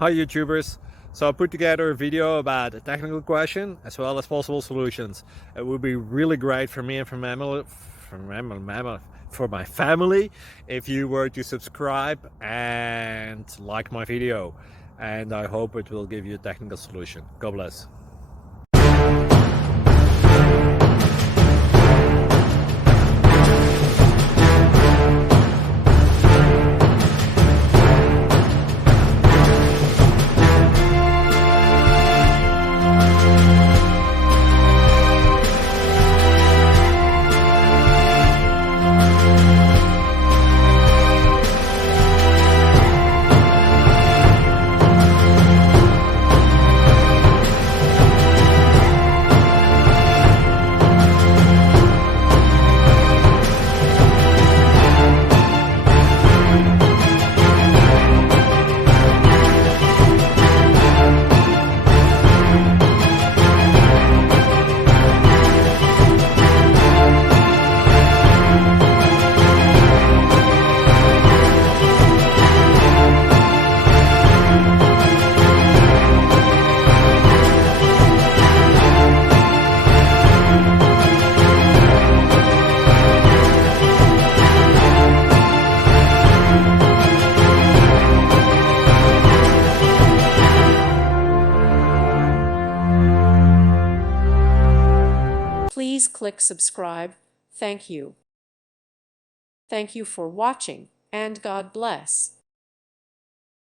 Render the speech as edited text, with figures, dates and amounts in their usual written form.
Hi YouTubers! So I put together a video about a technical question as well as possible solutions. It would be really great for me and for my family if you were to subscribe and like my video, and I hope it will give you a technical solution. God bless. Please click subscribe. Thank you. Thank you for watching, and God bless.